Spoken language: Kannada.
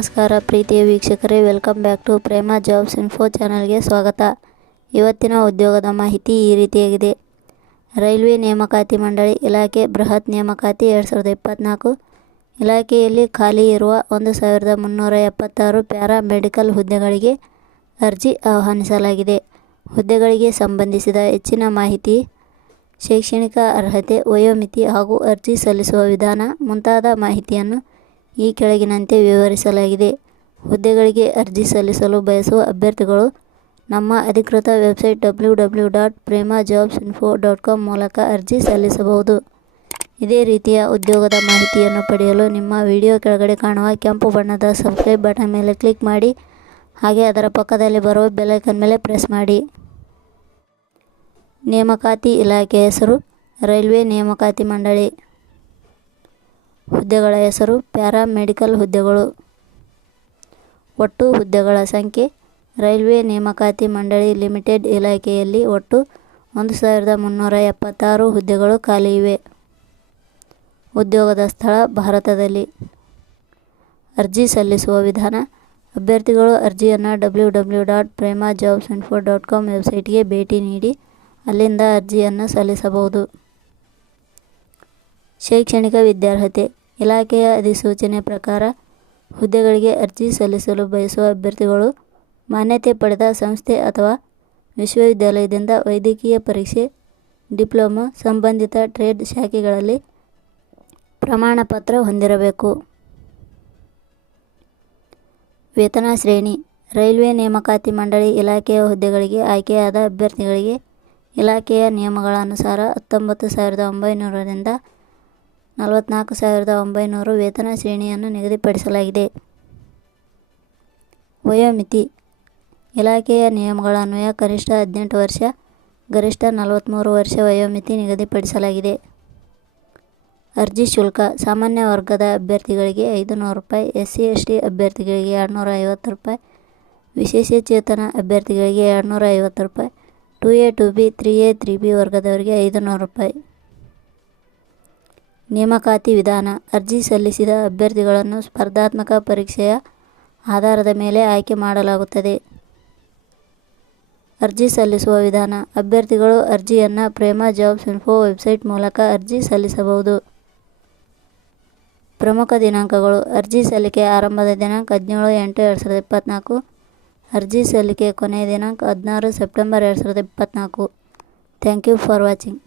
ನಮಸ್ಕಾರ ಪ್ರೀತಿಯ ವೀಕ್ಷಕರೇ, welcome back to Prema jobs info ಚಾನಲ್ಗೆ ಸ್ವಾಗತ. ಇವತ್ತಿನ ಉದ್ಯೋಗದ ಮಾಹಿತಿ ಈ ರೀತಿಯಾಗಿದೆ. ರೈಲ್ವೆ ನೇಮಕಾತಿ ಮಂಡಳಿ ಇಲಾಖೆ ಬೃಹತ್ ನೇಮಕಾತಿ 2024 ಇಲಾಖೆಯಲ್ಲಿ ಖಾಲಿ ಇರುವ 1376 ಪ್ಯಾರಾ ಮೆಡಿಕಲ್ ಹುದ್ದೆಗಳಿಗೆ ಅರ್ಜಿ ಆಹ್ವಾನಿಸಲಾಗಿದೆ. ಹುದ್ದೆಗಳಿಗೆ ಸಂಬಂಧಿಸಿದ ಹೆಚ್ಚಿನ ಮಾಹಿತಿ, ಶೈಕ್ಷಣಿಕ ಅರ್ಹತೆ, ವಯೋಮಿತಿ ಹಾಗೂ ಅರ್ಜಿ ಸಲ್ಲಿಸುವ ವಿಧಾನ ಮುಂತಾದ ಮಾಹಿತಿಯನ್ನು ಈ ಕೆಳಗಿನಂತೆ ವಿವರಿಸಲಾಗಿದೆ. ಹುದ್ದೆಗಳಿಗೆ ಅರ್ಜಿ ಸಲ್ಲಿಸಲು ಬಯಸುವ ಅಭ್ಯರ್ಥಿಗಳು ನಮ್ಮ ಅಧಿಕೃತ ವೆಬ್ಸೈಟ್ www.premajobsinfo.com ಮೂಲಕ ಅರ್ಜಿ ಸಲ್ಲಿಸಬಹುದು. ಇದೇ ರೀತಿಯ ಉದ್ಯೋಗದ ಮಾಹಿತಿಯನ್ನು ಪಡೆಯಲು ನಿಮ್ಮ ವಿಡಿಯೋ ಕೆಳಗಡೆ ಕಾಣುವ ಕೆಂಪು ಬಣ್ಣದ ಸಬ್ಸ್ಕ್ರೈಬ್ ಬಟನ್ ಮೇಲೆ ಕ್ಲಿಕ್ ಮಾಡಿ, ಹಾಗೆ ಅದರ ಪಕ್ಕದಲ್ಲಿ ಬರುವ ಬೆಲ್ ಐಕಾನ್ ಮೇಲೆ ಪ್ರೆಸ್ ಮಾಡಿ. ನೇಮಕಾತಿ ಇಲಾಖೆ ಹೆಸರು ರೈಲ್ವೆ ನೇಮಕಾತಿ ಮಂಡಳಿ. ಹುದ್ದೆಗಳ ಹೆಸರು ಪ್ಯಾರಾ ಮೆಡಿಕಲ್ ಹುದ್ದೆಗಳು. ಒಟ್ಟು ಹುದ್ದೆಗಳ ಸಂಖ್ಯೆ ರೈಲ್ವೆ ನೇಮಕಾತಿ ಮಂಡಳಿ ಲಿಮಿಟೆಡ್ ಇಲಾಖೆಯಲ್ಲಿ ಒಟ್ಟು 1376 ಹುದ್ದೆಗಳು ಖಾಲಿ ಇವೆ. ಉದ್ಯೋಗದ ಸ್ಥಳ ಭಾರತದಲ್ಲಿ. ಅರ್ಜಿ ಸಲ್ಲಿಸುವ ವಿಧಾನ, ಅಭ್ಯರ್ಥಿಗಳು ಅರ್ಜಿಯನ್ನು www.premajobsinfo.com ವೆಬ್ಸೈಟ್ಗೆ ಭೇಟಿ ನೀಡಿ ಅಲ್ಲಿಂದ ಅರ್ಜಿಯನ್ನು ಸಲ್ಲಿಸಬಹುದು. ಶೈಕ್ಷಣಿಕ ವಿದ್ಯಾರ್ಹತೆ. ಇಲಾಖೆಯ ಅಧಿಸೂಚನೆ ಪ್ರಕಾರ ಹುದ್ದೆಗಳಿಗೆ ಅರ್ಜಿ ಸಲ್ಲಿಸಲು ಬಯಸುವ ಅಭ್ಯರ್ಥಿಗಳು ಮಾನ್ಯತೆ ಪಡೆದ ಸಂಸ್ಥೆ ಅಥವಾ ವಿಶ್ವವಿದ್ಯಾಲಯದಿಂದ ವೈದ್ಯಕೀಯ ಪರೀಕ್ಷೆ, ಡಿಪ್ಲೊಮಾ, ಸಂಬಂಧಿತ ಟ್ರೇಡ್ ಶಾಖೆಗಳಲ್ಲಿ ಪ್ರಮಾಣಪತ್ರ ಹೊಂದಿರಬೇಕು. ವೇತನ ಶ್ರೇಣಿ. ರೈಲ್ವೆ ನೇಮಕಾತಿ ಮಂಡಳಿ ಇಲಾಖೆಯ ಹುದ್ದೆಗಳಿಗೆ ಆಯ್ಕೆಯಾದ ಅಭ್ಯರ್ಥಿಗಳಿಗೆ ಇಲಾಖೆಯ ನಿಯಮಗಳ ಅನುಸಾರ 19,900 ರಿಂದ 44,900 ವೇತನ ಶ್ರೇಣಿಯನ್ನು ನಿಗದಿಪಡಿಸಲಾಗಿದೆ. ವಯೋಮಿತಿ. ಇಲಾಖೆಯ ನಿಯಮಗಳ ಅನ್ವಯ ಕನಿಷ್ಠ 18 ವರ್ಷ, ಗರಿಷ್ಠ 43 ವರ್ಷ ವಯೋಮಿತಿ ನಿಗದಿಪಡಿಸಲಾಗಿದೆ. ಅರ್ಜಿ ಶುಲ್ಕ. ಸಾಮಾನ್ಯ ವರ್ಗದ ಅಭ್ಯರ್ಥಿಗಳಿಗೆ ₹500, SC/ST ಅಭ್ಯರ್ಥಿಗಳಿಗೆ ₹250, ವಿಶೇಷಚೇತನ ಅಭ್ಯರ್ಥಿಗಳಿಗೆ ₹250, 2A, 2B, 3A, 3B ವರ್ಗದವರಿಗೆ ₹500. ನೇಮಕಾತಿ ವಿಧಾನ. ಅರ್ಜಿ ಸಲ್ಲಿಸಿದ ಅಭ್ಯರ್ಥಿಗಳನ್ನು ಸ್ಪರ್ಧಾತ್ಮಕ ಪರೀಕ್ಷೆಯ ಆಧಾರದ ಮೇಲೆ ಆಯ್ಕೆ ಮಾಡಲಾಗುತ್ತದೆ. ಅರ್ಜಿ ಸಲ್ಲಿಸುವ ವಿಧಾನ. ಅಭ್ಯರ್ಥಿಗಳು ಅರ್ಜಿಯನ್ನು ಪ್ರೇಮ ಜಾಬ್ಸ್ ಇನ್ಫೋ ವೆಬ್ಸೈಟ್ ಮೂಲಕ ಅರ್ಜಿ ಸಲ್ಲಿಸಬಹುದು. ಪ್ರಮುಖ ದಿನಾಂಕಗಳು. ಅರ್ಜಿ ಸಲ್ಲಿಕೆ ಆರಂಭದ ದಿನಾಂಕ 17/8/2024. ಅರ್ಜಿ ಸಲ್ಲಿಕೆ ಕೊನೆಯ ದಿನಾಂಕ 16 September 2024. Thank you for watching.